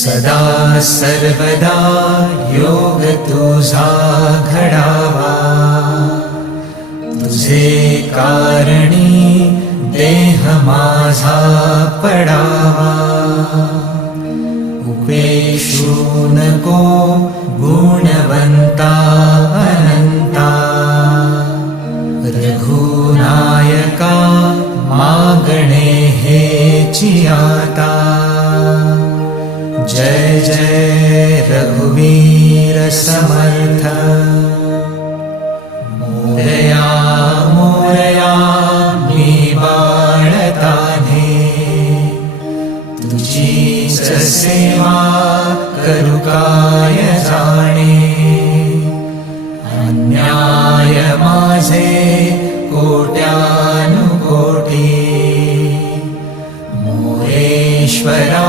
सदा सर्वदा योग तुझा घडावा तुझे कारणी देह माझा पडावा उपेशू नको गुणवंता अनंता। रघुनायका मागणे हेची आता जय जय रघुवीर समर्थ। मोरया मोरया मी बाळताने तुझीच सेवा करू काय जाणे। अन्याय माझे कोट्यानुकोटी। मोरेश्वरा